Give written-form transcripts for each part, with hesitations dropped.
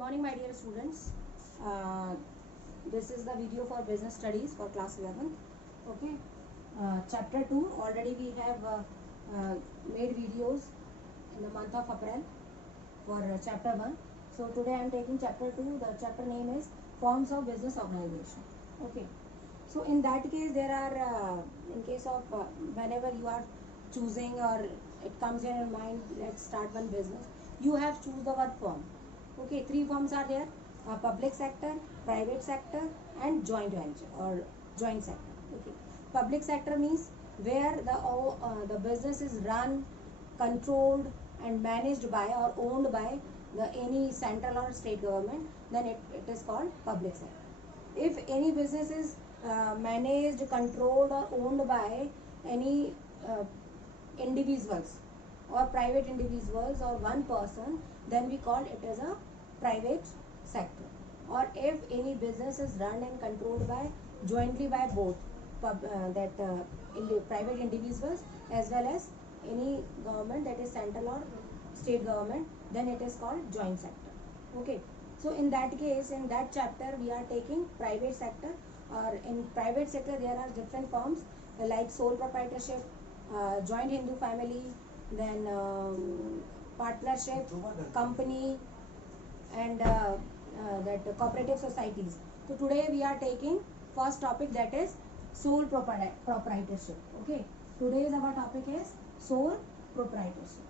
morning, my dear students. Uh, this is the video for business studies for class 11th. Okay. Chapter 2, already we have uh, made videos in the month of April for chapter 1. So today I am taking chapter 2. The chapter name is Forms of Business Organization. Okay. So in that case, there are, in case of whenever you are choosing or it comes in your mind, let's start one business, you have choose the word firm. Okay, three firms are there: public sector, private sector, and joint venture or joint sector. Okay, public sector means where the business is run, controlled, and managed by or owned by the any central or state government. Then it is called public sector. If any business is managed, controlled, or owned by any individuals or private individuals or one person, then we call it as a private sector. Or if any business is run and controlled by jointly by both private individuals as well as any government, that is central or state government, then it is called joint sector. Okay, so in that case, in that chapter we are taking private sector. Or in private sector there are different forms like sole proprietorship, joint Hindu family, then partnership, company, and that cooperative societies. So today we are taking first topic, that is sole proprietorship. Okay, today's our topic is sole proprietorship.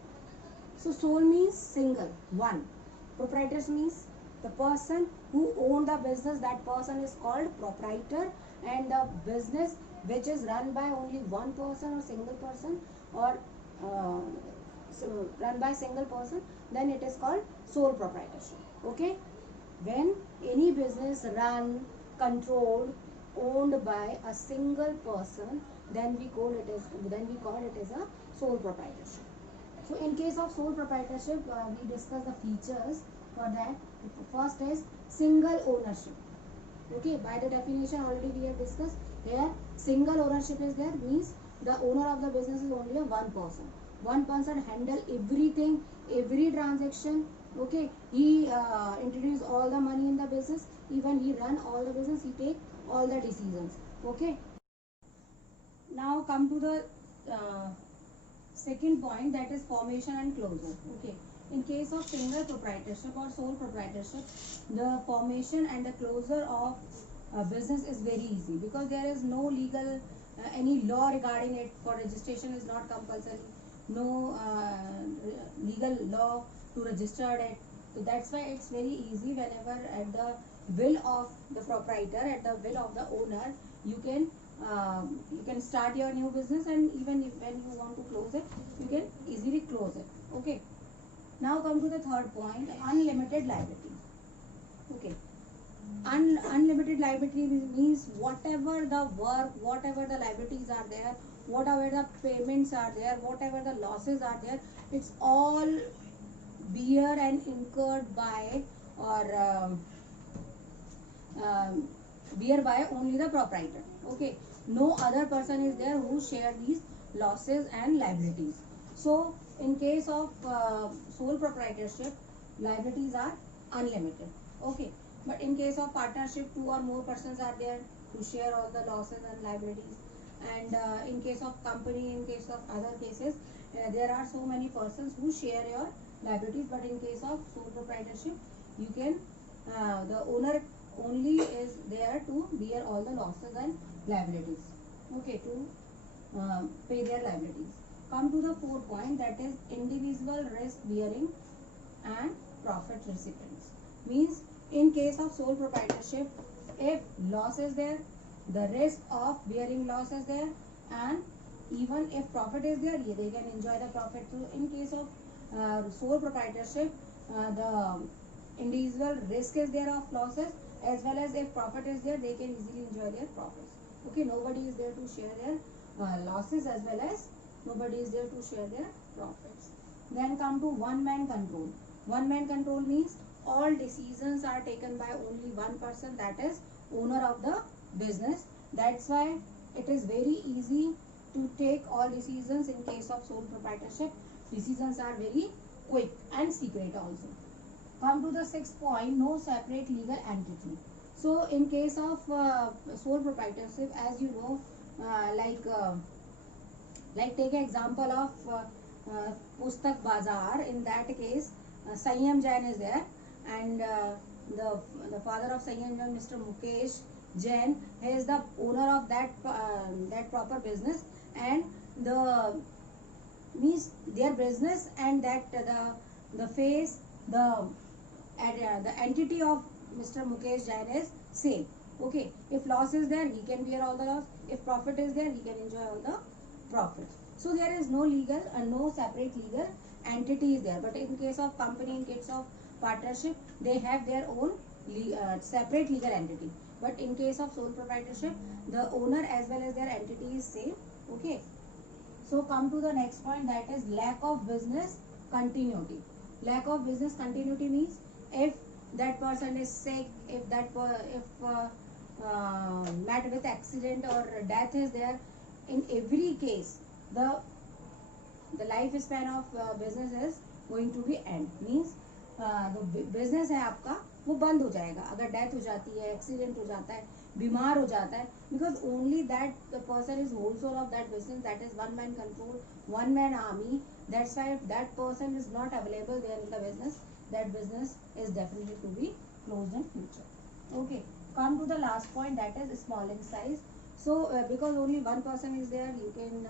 So sole means single, one. Proprietors means the person who own the business, that person is called proprietor, and the business which is run by only one person or single person, or run by single person, then it is called sole proprietorship. Okay, when any business run, controlled, owned by a single person, then we call it as a sole proprietorship. So in case of sole proprietorship, we discuss the features for that. First is single ownership. Okay, by the definition already we have discussed. Here single ownership is there, means the owner of the business is only a one person. One person handle everything, every transaction. Okay, he introduce all the money in the business, even he run all the business, he take all the decisions. Okay, now come to the second point, that is formation and closure. Okay, in case of single proprietorship or sole proprietorship, the formation and the closure of business is very easy, because there is no legal any law regarding it. For registration is not compulsory, no legal law to register it. So that's why it's very easy. Whenever at the will of the proprietor, at the will of the owner, you can start your new business, and even if when you want to close it, you can easily close it. Okay, now come to the third point, unlimited liability. Okay, unlimited liability means whatever the work, whatever the liabilities are there, whatever the payments are there, whatever the losses are there, it's all bear and incurred by, or bear by only the proprietor. Okay, no other person is there who share these losses and liabilities. So in case of sole proprietorship, liabilities are unlimited. Okay, but in case of partnership, two or more persons are there to share all the losses and liabilities. And in case of company, in case of other cases, there are so many persons who share your liabilities. But in case of sole proprietorship, you can the owner only is there to bear all the losses and liabilities. Okay, to pay their liabilities. Come to the fourth point, that is individual risk bearing and profit recipients. Means in case of sole proprietorship, if loss is there, the risk of bearing loss is there, and even if profit is there, they can enjoy the profit. So in case of sole proprietorship, the individual risk is there of losses, as well as if profit is there, they can easily enjoy their profits. Okay, nobody is there to share their losses, as well as nobody is there to share their profits. Then come to one man control. One man control means all decisions are taken by only one person, that is owner of the business. That's why it is very easy to take all decisions. In case of sole proprietorship, decisions are very quick and secret also. Come to the sixth point, no separate legal entity. So in case of sole proprietorship, as you know, like take an example of Pustak Bazaar. In that case, Sanyam Jain is there, and the father of Sanyam Jain, Mr. Mukesh Jain, he is the owner of that proper business, and the means their business and that the face the entity of Mr. Mukesh Jain is same. Okay, if loss is there, he can bear all the loss. If profit is there, he can enjoy all the profit. So there is no legal no separate legal entity is there. But in case of company, in case of partnership, they have their own separate legal entity. But in case of sole proprietorship, the owner as well as their entity is same. Okay. So come to the next point, that is lack of business continuity. Lack of business continuity means if that person is sick, if met with accident or death is there, in every case the lifespan of business is going to be end. Means the business है आपका वो बंद हो जाएगा अगर death हो जाती है, एक्सीडेंट हो जाता है, बीमार हो जाता है, because only that the person is whole soul of that business, that is one man control, one man army. That's why if that person is not available there in the business, that business is definitely to be closed in future. Okay, come to the last point, that is small in size. So because only one person is there, you can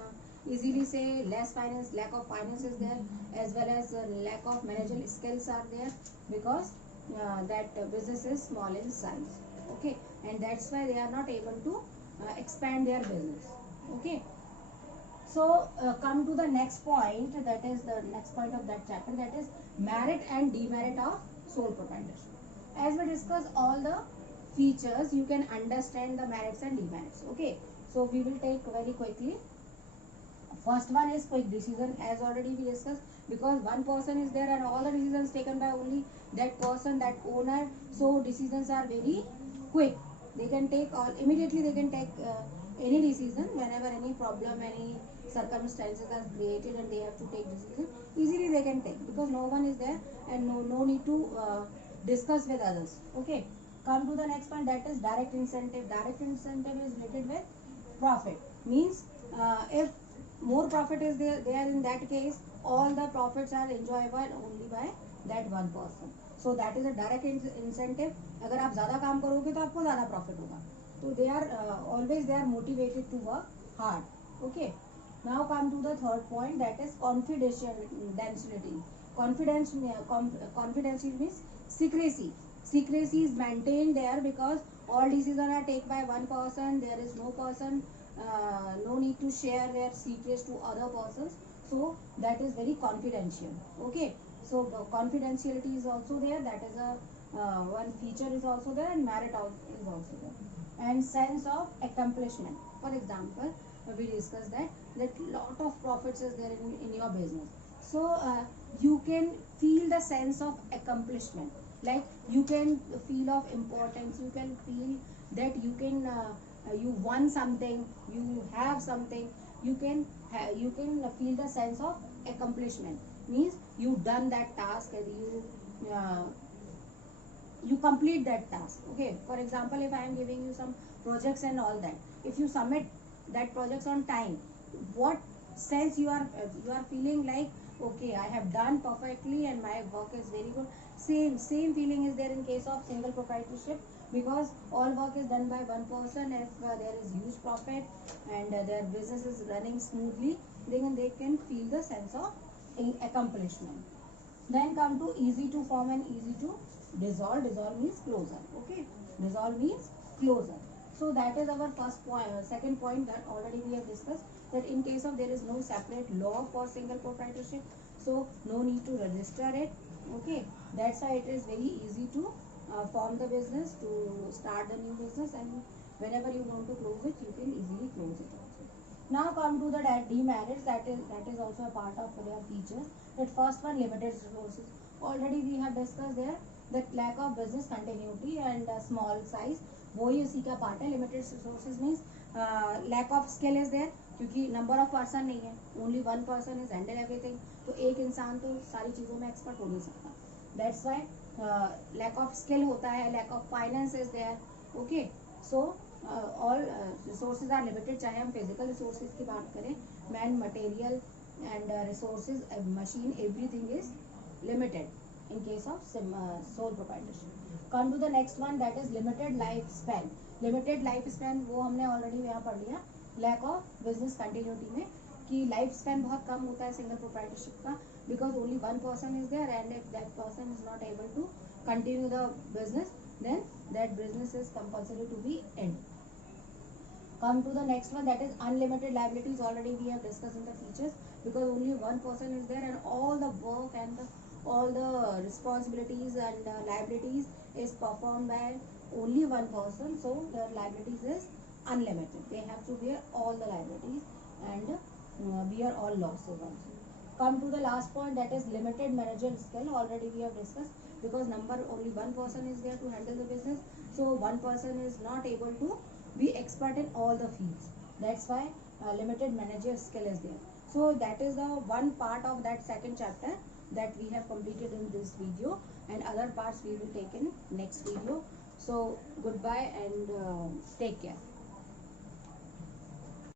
easily say less finance, lack of finance is there, as well as lack of managerial skills are there, because that business is small in size. Okay, and that's why they are not able to expand their business. Okay, so come to the next point, that is the next point of that chapter, that is merit and demerit of sole proprietorship. As we discuss all the features, you can understand the merits and demerits. Okay, so we will take very quickly. First one is quick decision, as already we discussed, because one person is there and all the decisions taken by only that person, that owner. So decisions are very quick. They can take all immediately. They can take any decision whenever any problem, any circumstances are created, and they have to take decision. Easily they can take because no one is there and no need to discuss with others. Okay. Come to the next point, that is direct incentive. Direct incentive is related with profit. Means if more profit is there in that case, all the profits are enjoyable only by that one person. So that is a direct incentive. अगर आप ज़्यादा काम करोगे तो आपको ज़्यादा profit होगा. So they are always they are motivated to work hard. Okay. Now come to the third point, that is confidentiality. Confidentiality means secrecy. Secrecy is maintained there because all decisions are taken by one person. There is no person, no need to share their secrets to other persons. So that is very confidential. Okay. So confidentiality is also there. That is a one feature is also there, and merit is also there. And sense of accomplishment. For example, we discussed that lot of profits is there in your business. So you can feel the sense of accomplishment. Like you can feel of importance. You can feel that you can you won something. You have something. You can feel the sense of accomplishment. Means you done that task and you complete that task. Okay, for example, if I am giving you some projects and all that, if you submit that projects on time, what sense you are feeling like, okay, I have done perfectly and my work is very good. Same feeling is there in case of single proprietorship, because all work is done by one person. If there is huge profit and their business is running smoothly, then they can feel the sense of accomplishment. Then come to easy to form and easy to dissolve. Dissolve means closure. Okay, dissolve means closure. So that is our first point. Second point that already we have discussed, that in case of there is no separate law for single proprietorship, so no need to register it. Okay, that's why it is very easy to form the business, to start the new business, and whenever you want to close it, you can easily close it also. Now come to the demerits. That is also a part of their features. That first one, limited resources. Already we have discussed there that lack of business continuity and small size. वही उसी का part है. Limited resources means lack of skill is there, क्योंकि number of person नहीं है. Only one person is handle everything. तो एक इंसान तो सारी चीज़ों में expert हो नहीं सकता. That's why lack of skill होता है, lack of finance is there. Okay, so all resources are limited. चाहे हम physical resources की बात करें, man, material and resources, machine, everything is limited in case of sole proprietorship. Come to the next one, that is limited lifespan. Limited lifespan वो हमने already यहाँ पढ़ लिया, lack of business continuity में, कि लाइफ स्पैन बहुत कम होता है सिंगल प्रोप्राइटरशिप का, because only one person is there and if that person is not able to continue the business then that business is compulsory to be end. Come to the next one, that is unlimited liabilities. Already we have discussed in the features, because only one person is there and all the work and all the responsibilities and liabilities is performed by only one person, so their liabilities is unlimited. They have to bear all the liabilities and bear all losses also. Come to the last point, that is limited managerial skill. Already we have discussed, because only one person is there to handle the business, so one person is not able to be expert in all the fields. That's why limited managerial skill is there. So that is the one part of that second chapter that we have completed in this video, and other parts we will take in next video. So goodbye and take care.